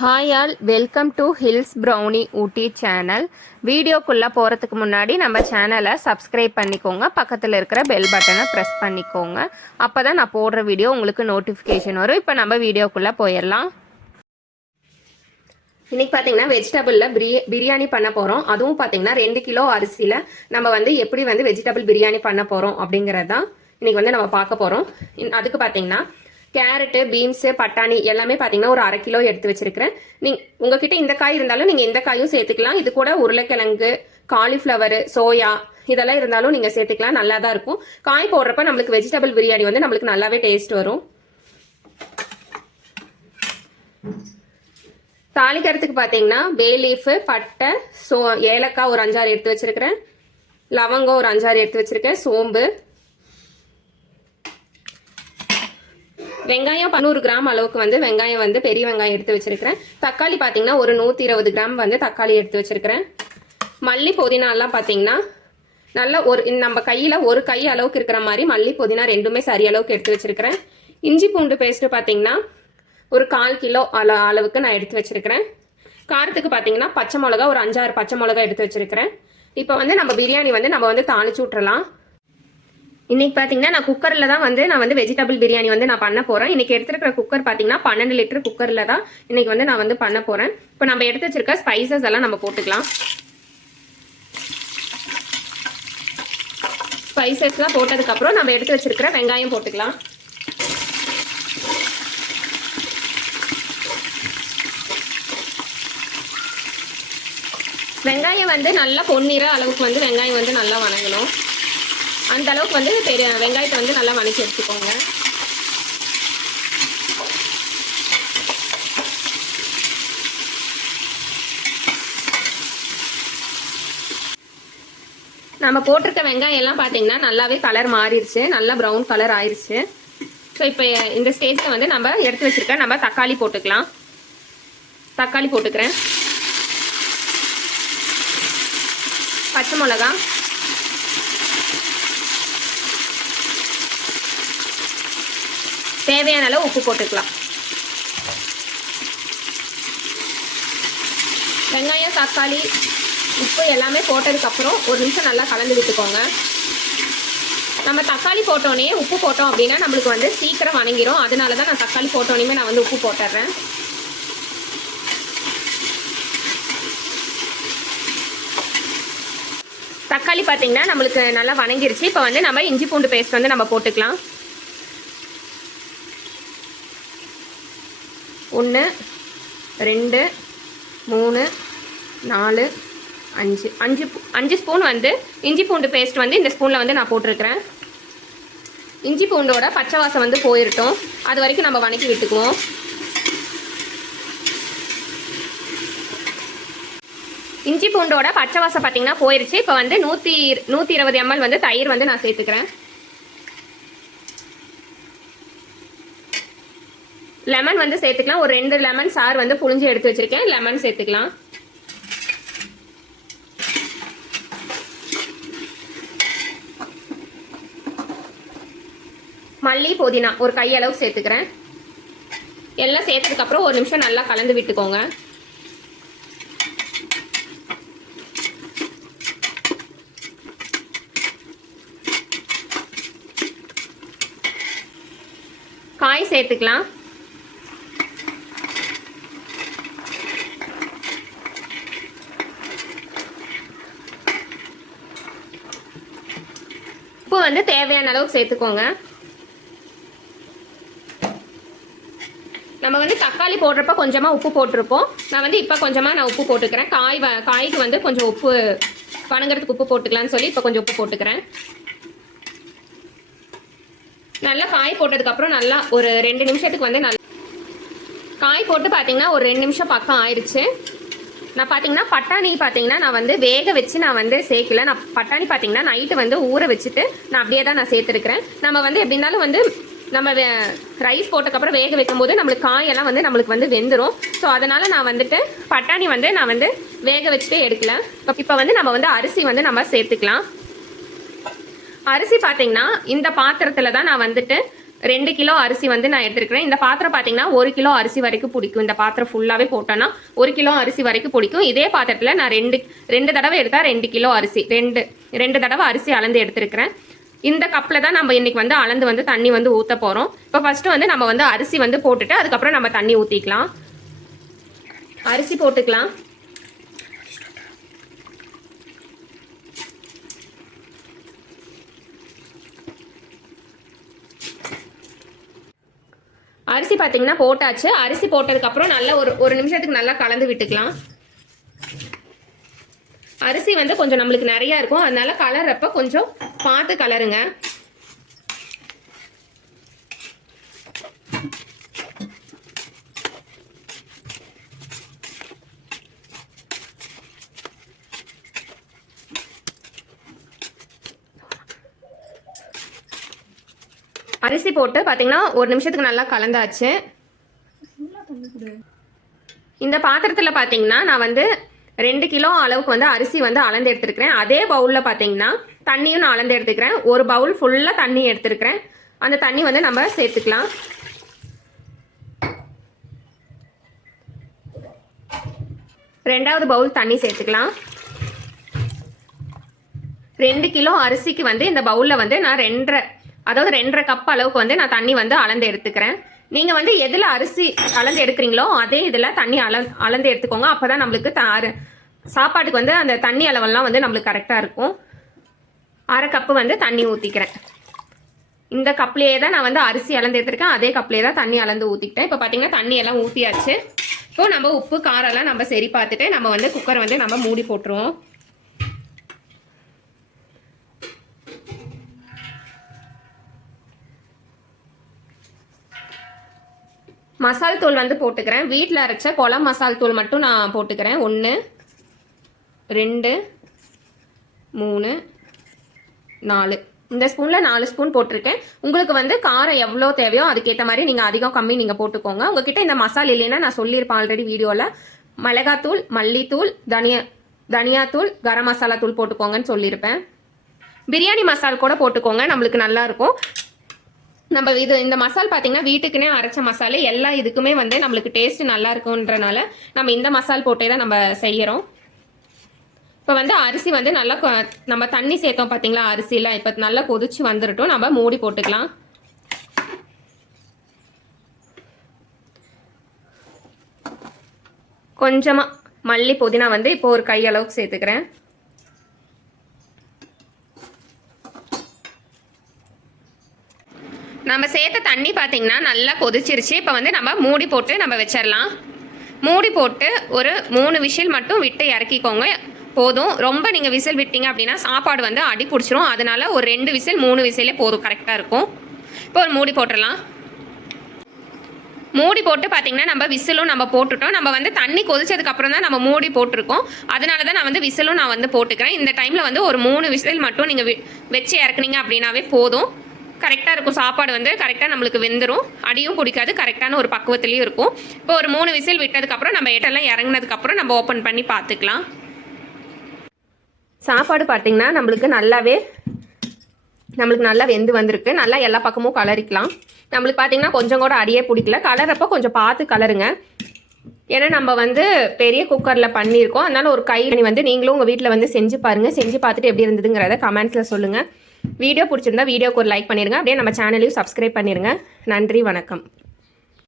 Hi all, welcome to hills brownie Ooty channel. வீடியோக்குள்ளே போகிறதுக்கு முன்னாடி நம்ம சேனலை சப்ஸ்கிரைப் பண்ணிக்கோங்க. பக்கத்தில் இருக்கிற பெல் பட்டனை ப்ரெஸ் பண்ணிக்கோங்க. அப்போ தான் நான் போடுற வீடியோ உங்களுக்கு நோட்டிஃபிகேஷன் வரும். இப்போ நம்ம வீடியோக்குள்ளே போயிடலாம். இன்றைக்கி பார்த்தீங்கன்னா வெஜிடபிளில் பிரியாணி பண்ண போகிறோம். அதுவும் பார்த்தீங்கன்னா 2 கிலோ அரிசியில் நம்ம எப்படி வெஜிடபிள் பிரியாணி பண்ண போகிறோம் அப்படிங்கிறது தான் இன்றைக்கி நம்ம பார்க்க போகிறோம். அதுக்கு பார்த்தீங்கன்னா கேரட்டு, பீன்ஸு, பட்டாணி எல்லாமே பார்த்தீங்கன்னா ஒரு 1/2 கிலோ எடுத்து வச்சிருக்கிறேன். உங்ககிட்ட இந்த காய் இருந்தாலும் நீங்கள் இந்த காயும் சேர்த்துக்கலாம். இது கூட உருளைக்கிழங்கு, காலிஃப்ளவரு, சோயா இதெல்லாம் இருந்தாலும் நீங்கள் சேர்த்துக்கலாம். நல்லா தான் இருக்கும். காய் போடுறப்ப நம்மளுக்கு வெஜிடபிள் பிரியாணி நம்மளுக்கு நல்லாவே டேஸ்ட் வரும். தாளிக்கிறதுக்கு பார்த்தீங்கன்னா பே லீஃபு, பட்டை, ஏலக்காய் ஒரு 5-6 எடுத்து வச்சிருக்கிறேன். லவங்கம் ஒரு 5-6 எடுத்து வச்சிருக்கேன். சோம்பு, வெங்காயம் 100 கிராம் அளவுக்கு வெங்காயம் பெரிய வெங்காயம் எடுத்து வச்சிருக்கிறேன். தக்காளி பார்த்தீங்கன்னா ஒரு 120 கிராம் தக்காளி எடுத்து வச்சிருக்கிறேன். மல்லி புதினா எல்லாம் பார்த்தீங்கன்னா நல்லா நம்ம கையில் ஒரு கை அளவுக்கு இருக்கிற மாதிரி மல்லி புதினா ரெண்டுமே சரி அளவுக்கு எடுத்து வச்சிருக்கிறேன். இஞ்சி பூண்டு பேஸ்ட்டு பார்த்தீங்கன்னா ஒரு 1/4 கிலோ அளவுக்கு நான் எடுத்து வச்சிருக்கிறேன். காரத்துக்கு பார்த்தீங்கன்னா பச்சை மிளகா ஒரு 5-6 பச்சை மிளகா எடுத்து வச்சிருக்கிறேன். இப்போ நம்ம பிரியாணி நம்ம தாளிச்சு விட்டுறலாம். இன்னைக்கு பார்த்தீங்கன்னா நான் குக்கரில் தான் நான் வெஜிடபிள் பிரியாணி நான் பண்ண போகிறேன். இன்னைக்கு எடுத்துருக்கிற குக்கர் பார்த்தீங்கன்னா 12 லிட்டர் குக்கரில் தான் இன்னைக்கு நான் பண்ண போகிறேன். இப்போ நம்ம எடுத்து வச்சிருக்க ஸ்பைசஸ் எல்லாம் நம்ம போட்டுக்கலாம். ஸ்பைசஸ்லாம் போட்டதுக்கப்புறம் நம்ம எடுத்து வச்சிருக்கிற வெங்காயம் போட்டுக்கலாம். வெங்காயம் நல்லா பொன்னிற அளவுக்கு வெங்காயம் நல்லா வணங்கணும். அந்த அளவுக்கு பெரிய வெங்காயத்தை நல்லா வணக்கி எடுத்துக்கோங்க. நம்ம போட்டிருக்க வெங்காயம் எல்லாம் பார்த்தீங்கன்னா நல்லாவே கலர் மாறிடுச்சு, நல்லா ப்ரௌன் கலர் ஆயிடுச்சு. ஸோ இப்போ இந்த ஸ்டேஜில் நம்ம எடுத்து வச்சிருக்க நம்ம தக்காளி போட்டுக்கலாம். தக்காளி போட்டுக்கிறேன். பச்சை மிளகா, தேவையான அளவு உப்பு போட்டுக்கலாம். வெங்காயம், தக்காளி, உப்பு எல்லாமே போட்டதுக்கப்புறம் ஒரு நிமிஷம் நல்லா கலந்து விட்டுக்கோங்க. நம்ம தக்காளி போட்டோன்னே உப்பு போட்டோம் அப்படின்னா நம்மளுக்கு சீக்கிரம் வணங்கிரும். அதனால தான் நான் தக்காளி போட்டோன்னே நான் உப்பு போட்டுடுறேன். தக்காளி பார்த்தீங்கன்னா நம்மளுக்கு நல்லா வணங்கிருச்சு. இப்போ நம்ம இஞ்சி பூண்டு பேஸ்ட் நம்ம போட்டுக்கலாம். 1 2 3 4 5 ஸ்பூன் இஞ்சி பூண்டு பேஸ்ட் இந்த ஸ்பூனில் நான் போட்டிருக்கிறேன். இஞ்சி பூண்டோட பச்சை வாசம் போயிரட்டும். அது வரைக்கும் நம்ம வணக்கி விட்டுக்குவோம். இஞ்சி பூண்டோட பச்சை வாசம் பார்த்தீங்கன்னா போயிடுச்சு. இப்போ 120 ml தயிர் நான் சேர்த்துக்கிறேன். லெமன் சேர்த்துக்கலாம். ஒரு 2 லெமன் சார் புழிஞ்சு எடுத்து வச்சிருக்கேன். லெமன் சேர்த்துக்கலாம். மல்லி, புதினா ஒரு கையளவு சேர்த்துக்கிறேன். எல்லாம் சேர்த்ததுக்கு அப்புறம் ஒரு நிமிஷம் நல்லா கலந்து விட்டுக்கோங்க. காய் சேர்த்துக்கலாம். உப்பு தேவையான அளவுக்கு சேர்த்துக்கோங்க. நம்ம தக்காளி போடுறப்ப கொஞ்சமாக உப்பு போட்டிருப்போம். நான் இப்போ கொஞ்சமாக உப்பு போட்டுக்கிறேன். காய்க்கு கொஞ்சம் உப்பு வணங்குறதுக்கு உப்பு போட்டுக்கலான்னு சொல்லி இப்போ கொஞ்சம் உப்பு போட்டுக்கிறேன். நல்லா காய் போட்டதுக்கப்புறம் நல்லா ஒரு 2 நிமிஷத்துக்கு நல்லா காய் போட்டு பார்த்தீங்கன்னா ஒரு 2 நிமிஷம் பக்கம் ஆயிடுச்சு. நான் பார்த்தீங்கன்னா பட்டாணி பார்த்தீங்கன்னா நான் வேக வச்சு நான் சேர்க்கல. நான் பட்டாணி பார்த்தீங்கன்னா நைட்டு ஊற வச்சுட்டு நான் அப்படியே தான் நான் சேர்த்துருக்கிறேன். நம்ம எப்படி இருந்தாலும் நம்ம ரைஸ் போட்டதுக்கப்புறம் வேக வைக்கும் போது நம்மளுக்கு காயெல்லாம் நம்மளுக்கு வெந்துடும். ஸோ அதனால் நான் பட்டாணி நான் வேக வச்சுட்டு எடுக்கல. இப்போ நம்ம அரிசி நம்ம சேர்த்துக்கலாம். அரிசி பார்த்தீங்கன்னா இந்த பாத்திரத்தில் தான் நான் 2 கிலோ அரிசி வந்து நான் எடுத்துருக்கிறேன். இந்த பாத்திரம் பார்த்தீங்கன்னா 1 கிலோ அரிசி வரைக்கும் பிடிக்கும். இந்த பாத்திரம் ஃபுல்லாகவே போட்டோன்னா 1 கிலோ அரிசி வரைக்கும் பிடிக்கும். இதே பாத்திரத்தில் நான் ரெண்டு தடவை எடுத்தால் 2 கிலோ அரிசி ரெண்டு தடவை அரிசி அளந்து எடுத்துருக்கிறேன். இந்த கப்பில் தான் நம்ம இன்னைக்கு வந்து அளந்து வந்து தண்ணி வந்து ஊற்ற போகிறோம். இப்போ ஃபஸ்ட்டு வந்து நம்ம வந்து அரிசி வந்து போட்டுட்டு அதுக்கப்புறம் நம்ம தண்ணி ஊற்றிக்கலாம். அரிசி போட்டுக்கலாம். அரிசி பார்த்தீங்கன்னா போட்டாச்சு. அரிசி போட்டதுக்கப்புறம் நல்லா ஒரு நிமிஷத்துக்கு நல்லா கலந்து விட்டுக்கலாம். அரிசி வந்து கொஞ்சம் நம்மளுக்கு நிறையா இருக்கும், அதனால கலர்றப்ப கொஞ்சம் பார்த்து கலருங்க. அரிசி போட்டு பார்த்தீங்கன்னா 1 நிமிஷத்துக்கு நல்லா கலந்தாச்சு. இந்த பாத்திரத்தில் பார்த்தீங்கன்னா நான் வந்து 2 கிலோ அளவுக்கு வந்து அரிசி வந்து அளந்து எடுத்துருக்கிறேன். அதே பவுலில் பார்த்தீங்கன்னா தண்ணியும் நான் அளந்து எடுத்துக்கிறேன். ஒரு பவுல் ஃபுல்லாக தண்ணி எடுத்துருக்கிறேன். அந்த தண்ணி வந்து நம்ம சேர்த்துக்கலாம். ரெண்டாவது பவுல் தண்ணி சேர்த்துக்கலாம். 2 கிலோ அரிசிக்கு வந்து இந்த பவுலில் வந்து நான் 2.5 கப் அளவுக்கு வந்து நான் தண்ணி வந்து அளந்து எடுத்துக்கிறேன். நீங்கள் வந்து எதில் அரிசி அளந்து எடுக்கிறீங்களோ அதே இதில் தண்ணி அளந்து எடுத்துக்கோங்க. அப்போ தான் நம்மளுக்கு சாப்பாட்டுக்கு வந்து அந்த தண்ணி அளவெல்லாம் வந்து நம்மளுக்கு கரெக்டாக இருக்கும். 1/2 கப்பு வந்து தண்ணி ஊற்றிக்கிறேன். இந்த கப்லேயே தான் நான் வந்து அரிசி அளந்து எடுத்துருக்கேன். அதே கப்லேயே தான் தண்ணி அளந்து ஊற்றிக்கிட்டேன். இப்போ பார்த்தீங்கன்னா தண்ணி எல்லாம் ஊற்றியாச்சு. இப்போ நம்ம உப்பு காரெல்லாம் நம்ம சரி பார்த்துட்டு நம்ம வந்து குக்கரை வந்து நம்ம மூடி போட்டுருவோம். மசால் தூள் வந்து போட்டுக்கிறேன். வீட்டில் அரைச்ச குழம்பு மசால் தூள் மட்டும் நான் போட்டுக்கிறேன். 1 2 3 4 இந்த ஸ்பூனில் 4 ஸ்பூன் போட்டிருக்கேன். உங்களுக்கு வந்து காரம் எவ்வளோ தேவையோ அதுக்கேற்ற மாதிரி நீங்கள் அதிகம் கம்மி நீங்கள் போட்டுக்கோங்க. உங்ககிட்ட இந்த மசாலா இல்லைன்னா நான் சொல்லியிருப்பேன் ஆல்ரெடி வீடியோவில். மிளகாத்தூள், மல்லித்தூள், தனியாத்தூள், கரம் மசாலா தூள் போட்டுக்கோங்கன்னு சொல்லியிருப்பேன். பிரியாணி மசால் கூட போட்டுக்கோங்க, நம்மளுக்கு நல்லாயிருக்கும். நம்ம இந்த மசால் பார்த்தீங்கன்னா வீட்டுக்குன்னே அரைச்ச மசாலா. எல்லா இதுக்குமே வந்து நம்மளுக்கு டேஸ்ட் நல்லா இருக்குன்றனால நம்ம இந்த மசால் போட்டே தான் நம்ம செய்கிறோம். இப்போ வந்து அரிசி வந்து நல்லா நம்ம தண்ணி சேர்த்தோம் பார்த்தீங்களா அரிசியில். இப்போ நல்லா கொதிச்சு வந்துடட்டும், நம்ம மூடி போட்டுக்கலாம். கொஞ்சமாக மல்லி புதினா வந்து இப்போ ஒரு கை அளவுக்கு சேர்த்துக்கிறேன். நம்ம சேர்த்த தண்ணி பார்த்தீங்கன்னா நல்லா கொதிச்சிருச்சு. இப்போ வந்து நம்ம மூடி போட்டு நம்ம வச்சிடலாம். மூடி போட்டு ஒரு 3 விசில் மட்டும் விட்டு இறக்கிக்கோங்க போதும். ரொம்ப நீங்கள் விசில் விட்டீங்க அப்படின்னா சாப்பாடு வந்து அடி பிடிச்சிரும். அதனால ஒரு 2 விசில் 3 விசிலே போதும், கரெக்டாக இருக்கும். இப்போ ஒரு மூடி போட்டுடலாம். மூடி போட்டு பார்த்தீங்கன்னா நம்ம விசிலும் நம்ம போட்டுட்டோம். நம்ம வந்து தண்ணி கொதிச்சதுக்கப்புறம் தான் நம்ம மூடி போட்டிருக்கோம். அதனால தான் நான் வந்து விசிலும் நான் வந்து போட்டுக்கிறேன். இந்த டைமில் வந்து ஒரு 3 விசில் மட்டும் நீங்கள் வச்சு இறக்குனீங்க அப்படின்னாவே போதும், கரெக்டாக இருக்கும். சாப்பாடு வந்து கரெக்டாக நம்மளுக்கு வெந்துடும், அடியும் பிடிக்காது, கரெக்டான ஒரு பக்குவத்துலேயும் இருக்கும். இப்போ ஒரு 3 விசில் விட்டதுக்கப்புறம் நம்ம எட்டெல்லாம் இறங்கினதுக்கப்புறம் நம்ம ஓப்பன் பண்ணி பார்த்துக்கலாம். சாப்பாடு பார்த்திங்கன்னா நம்மளுக்கு நல்லா வெந்து வந்திருக்கு. நல்லா எல்லா பக்கமும் கலரிக்கலாம். நம்மளுக்கு பார்த்திங்கன்னா கொஞ்சம் கூட அடியே பிடிக்கல. கலரப்போ கொஞ்சம் பார்த்து கலருங்க. ஏன்னா நம்ம வந்து பெரிய குக்கரில் பண்ணியிருக்கோம். அதனால ஒரு கை வந்து நீங்களும் உங்கள் வீட்டில் வந்து செஞ்சு பாருங்கள். செஞ்சு பார்த்துட்டு எப்படி இருந்ததுங்கிறத கமெண்ட்ஸில் சொல்லுங்கள். வீடியோ பிடிச்சிருந்தா வீடியோக்கு ஒரு லைக் பண்ணிடுங்க. அப்படியே நம்ம சேனலையும் சப்ஸ்கிரைப் பண்ணிடுங்க. நன்றி, வணக்கம்.